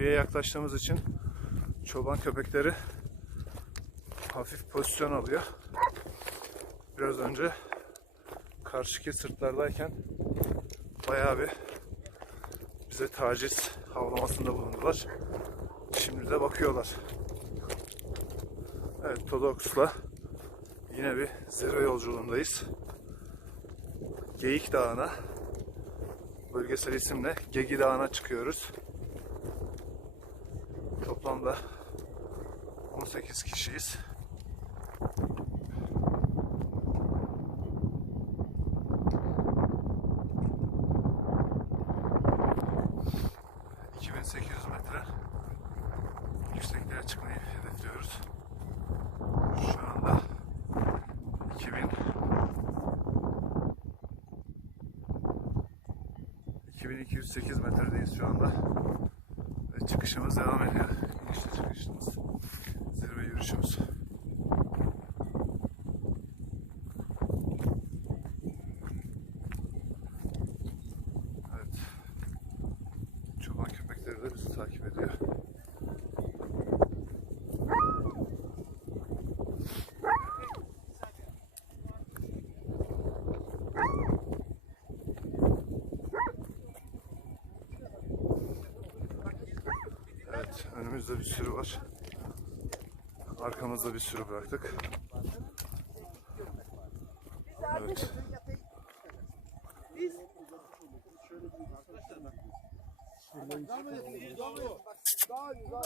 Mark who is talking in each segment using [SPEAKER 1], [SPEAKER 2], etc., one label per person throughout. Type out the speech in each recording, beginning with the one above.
[SPEAKER 1] zirveye yaklaştığımız için çoban köpekleri hafif pozisyon alıyor. Biraz önce karşıki sırtlardayken bayağı bir bize taciz havlamasında bulundular. Şimdi de bakıyorlar. Evet Todox'la yine bir zirve yolculuğundayız. Geyik Dağı'na bölgesel isimle Gegi Dağı'na çıkıyoruz. Toplamda 18 kişiyiz. ...2800 metre... ...yüksekliğe çıkmayı hedefliyoruz. Şu anda... ...2000... 2208 metredeyiz şu anda. Ve çıkışımız devam ediyor. İnişli çıkışımız. Zirve yürüyüşümüz. Evet. Çoban köpekleri de bizi takip ediyor. Evet, önümüzde bir sürü var. Arkamızda bir sürü bıraktık. Evet.
[SPEAKER 2] Daha güzel.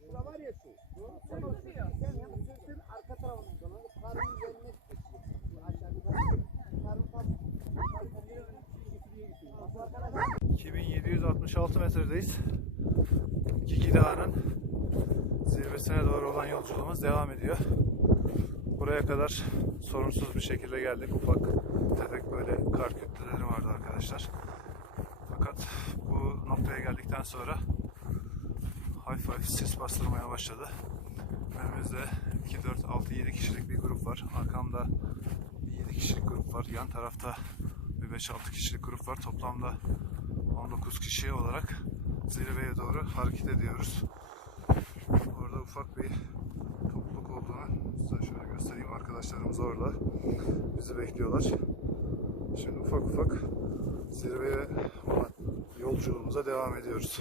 [SPEAKER 2] Şura var ya şu. Sen sen hem sırtın arka tarafından dolanıp karnın üzerine çıkıyorsun. Aşağıda. Karnın tam.
[SPEAKER 1] 2766 metredeyiz. Gigi Dağı'nın zirvesine doğru olan yolculuğumuz devam ediyor. Buraya kadar sorunsuz bir şekilde geldik. Ufak tefek böyle kar kütleleri vardı arkadaşlar. Fakat bu noktaya geldikten sonra hafif hafif sis bastırmaya başladı. Önümüzde 2, 4, 6, 7 kişilik bir grup var. Arkamda bir 7 kişilik grup var. Yan tarafta bir 5-6 kişilik grup var. Toplamda 19 kişi olarak zirveye doğru hareket ediyoruz. Orada ufak bir topluluk olduğunu size şöyle göstereyim. Arkadaşlarımız orada. Bizi bekliyorlar. Şimdi ufak ufak zirveye olan yolculuğumuza devam ediyoruz.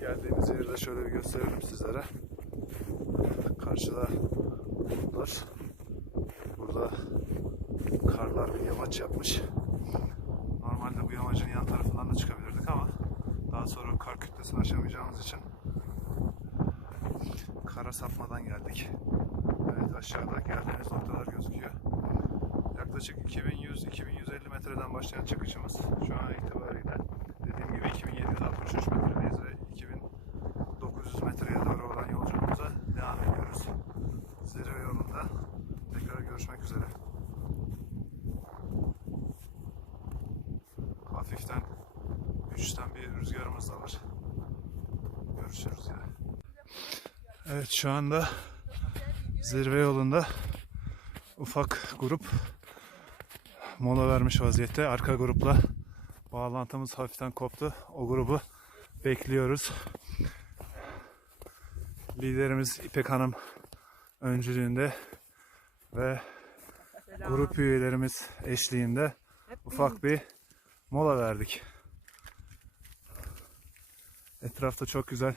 [SPEAKER 1] Geldiğimiz yeri de şöyle bir gösterelim sizlere. Karşıda bulutlar. Burada karlar bir yamaç yapmış. Normalde bu yamacın yan tarafından da çıkabilirdik ama daha sonra kar kütlesini aşamayacağımız için kara sapmadan geldik. Evet aşağıda geldiğimiz noktalar gözüküyor. Yaklaşık 2100-2150 metreden başlayan çıkışımız şu an itibariyle dediğim gibi 2763 metredeyiz ve 2900 metreye doğru olan yolculuğumuza devam ediyoruz. Zirve yolunda tekrar görüşmek üzere. Hafiften güçten bir rüzgarımız da var. Görüşürüz yine. Evet şu anda zirve yolunda ufak grup mola vermiş vaziyette. Arka grupla bağlantımız hafiften koptu. O grubu bekliyoruz. Liderimiz İpek Hanım öncülüğünde ve grup üyelerimiz eşliğinde ufak bir mola verdik. Etrafta çok güzel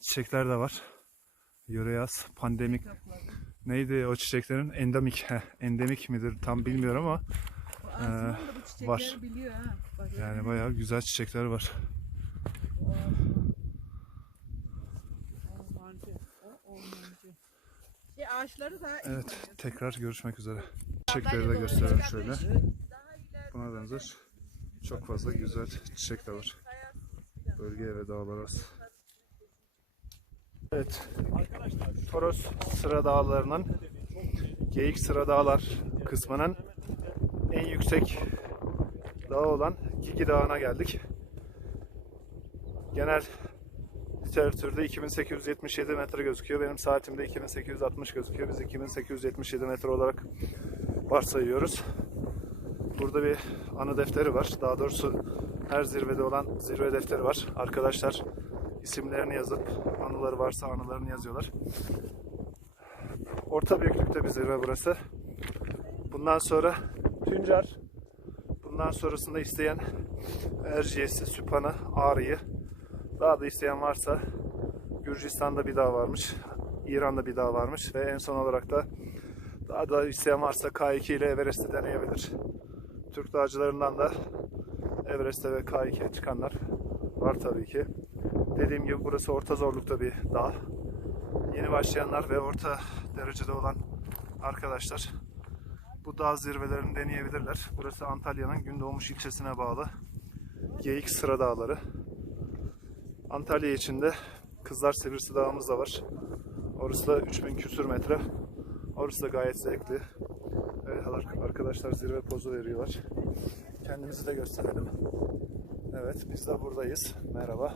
[SPEAKER 1] çiçekler de var. Yöreyaz, pandemik. Neydi o çiçeklerin? Endemik. Heh, endemik midir tam bilmiyorum ama
[SPEAKER 3] çiçekleri
[SPEAKER 1] var.
[SPEAKER 3] biliyor ha. Bak,
[SPEAKER 1] yani bayağı güzel çiçekler var.
[SPEAKER 3] Ormancı. O ormancı. Şey ağaçları da
[SPEAKER 1] Evet, tekrar görüşmek üzere. Çiçekleri de gösterelim şöyle. Buna benzer çok fazla güzel çiçek de var. Bölgeye ve dağlara az. Evet, Toros Sıra Dağları'nın Geyik Sıra Dağlar kısmının en yüksek dağı olan Gigi Dağı'na geldik. Genel literatürde 2877 metre gözüküyor. Benim saatimde 2860 gözüküyor. Biz 2877 metre olarak varsayıyoruz. Burada bir anı defteri var. Daha doğrusu her zirvede olan zirve defteri var. Arkadaşlar isimlerini yazıp anıları varsa anılarını yazıyorlar. Orta büyüklükte bir zirve burası. Bundan sonra Tüncer, bundan sonrasında isteyen Erciyes'i, Süphan'ı, Ağrı'yı, daha da isteyen varsa Gürcistan'da bir dağ varmış, İran'da bir dağ varmış ve en son olarak da daha da isteyen varsa K2 ile Everest'i deneyebilir. Türk dağcılarından da Everest'e ve K2'ye çıkanlar var tabii ki. Dediğim gibi burası orta zorlukta bir dağ. Yeni başlayanlar ve orta derecede olan arkadaşlar bu dağ zirvelerini deneyebilirler. Burası Antalya'nın Gündoğmuş ilçesine bağlı Geyik Sıra Dağları. Antalya içinde Kızlar Sivrisi Dağımız da var. Orası da 3000 küsür metre. Orası da gayet zevkli. Evet, arkadaşlar zirve pozu veriyorlar. Kendimizi de gösterelim. Evet biz de buradayız. Merhaba.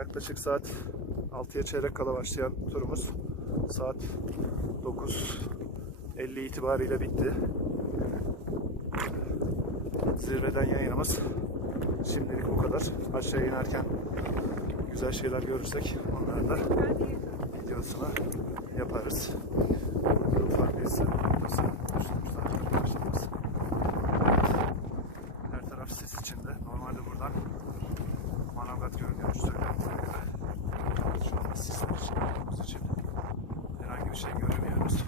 [SPEAKER 1] Yaklaşık saat 6'ya çeyrek kala başlayan turumuz saat 9.50 itibariyle bitti. Zirveden yayınımız şimdilik bu kadar. Aşağı inerken güzel şeyler görürsek onların da videosunu yaparız. Burada ufak bir ısı noktası oluşturmuşlar arkadaşlarımız. Evet. Her taraf sis içinde. Normalde buradan Manavgat görünüyor şu söylentiye göre. Şu anda sisler içinde olduğumuz için herhangi bir şey göremiyoruz.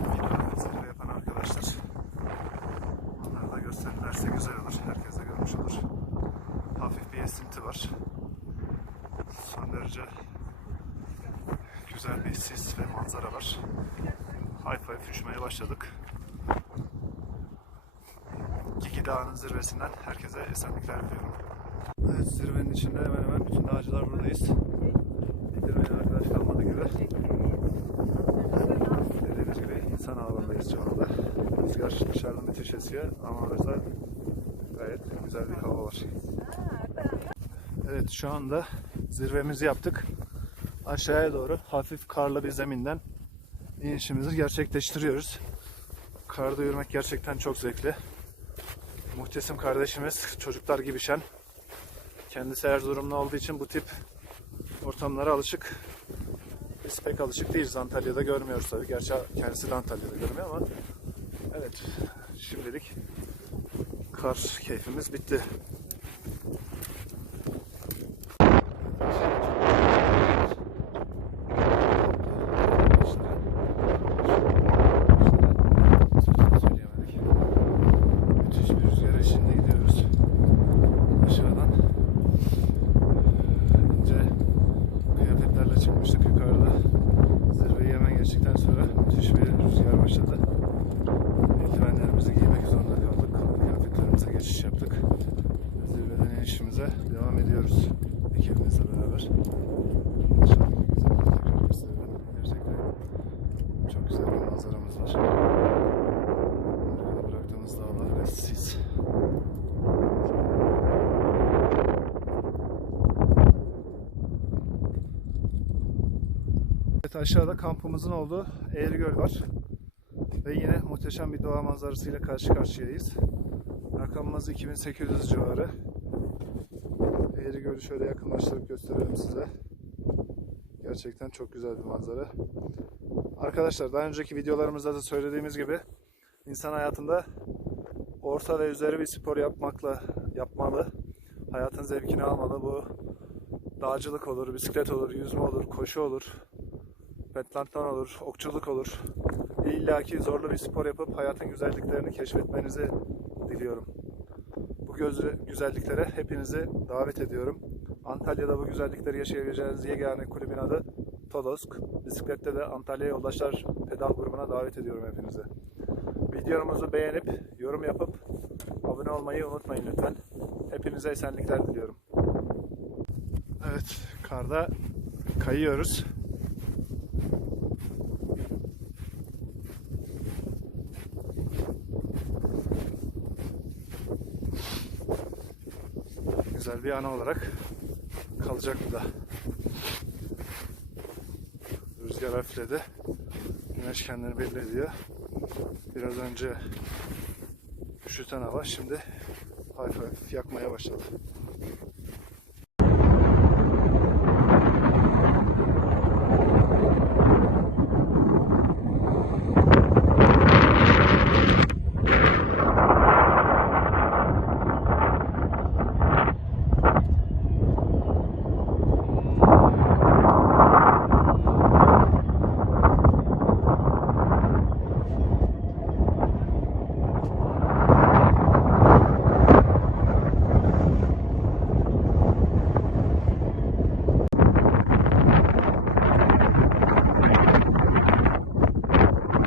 [SPEAKER 1] Videoda zirve yapan arkadaşlar onları da gösterirlerse güzel olur. Herkes de görmüş olur. Hafif bir esinti var. Derece güzel bir sis ve manzara var. Hayf hayf üşümeye başladık. Gigi Dağı'nın zirvesinden herkese esenlikler diliyorum. Evet zirvenin içinde hemen hemen bütün dağcılar buradayız. Bitirmeyen arkadaş kalmadı gibi. Dediğimiz gibi insan ağlarındayız şu anda. Rüzgar dışarıdan müthiş esiyor ama orada gayet güzel bir hava var. Evet şu anda zirvemizi yaptık. Aşağıya doğru hafif karlı bir zeminden inişimizi gerçekleştiriyoruz. Karda yürümek gerçekten çok zevkli. Muhtesim kardeşimiz çocuklar gibi şen. Kendisi Erzurumlu olduğu için bu tip ortamlara alışık. Biz pek alışık değiliz. Antalya'da görmüyoruz tabii. Gerçi kendisi de Antalya'da görmüyor ama evet şimdilik kar keyfimiz bitti. Söyleyemedik. Müthiş bir rüzgar eşliğinde gidiyoruz. Aşağıdan ince kıyafetlerle çıkmıştık yukarıda. Zirveyi hemen geçtikten sonra müthiş bir rüzgar başladı. Eldivenlerimizi giymek zorunda kaldık. Kalın kıyafetlerimize geçiş yaptık. Zirveden inişimize devam ediyoruz. Ekibimizle beraber. Aşağıdaki güzelliği tekrar gösterelim. Gerçekten çok güzel bir manzaramız var. Arkada bıraktığımız dağlar ve sis. Evet aşağıda kampımızın olduğu Eğrigöl var. Ve yine muhteşem bir doğa manzarasıyla karşı karşıyayız. Rakamımız 2800 civarı. Eğrigöl'ü şöyle yakınlaştırıp gösterelim size. Gerçekten çok güzel bir manzara. Arkadaşlar daha önceki videolarımızda da söylediğimiz gibi insan hayatında orta ve üzeri bir spor yapmakla yapmalı. Hayatın zevkini almalı. Bu dağcılık olur, bisiklet olur, yüzme olur, koşu olur, pentathlon olur, okçuluk olur. İlla ki zorlu bir spor yapıp hayatın güzelliklerini keşfetmenizi diliyorum. Bu gözü, güzelliklere hepinizi davet ediyorum. Antalya'da bu güzellikleri yaşayabileceğiniz yegane kulübün adı Todosk. Bisiklette de Antalya Yoldaşlar Pedal grubuna davet ediyorum hepinizi. Videomuzu beğenip yorum yapıp abone olmayı unutmayın lütfen. Hepinize esenlikler diliyorum. Evet, karda kayıyoruz. Güzel bir ana olarak kalacak bu da. Rüzgar hafifledi. Güneş kendini belli ediyor. Biraz önce üşüten hava şimdi hafif hafif yakmaya başladı.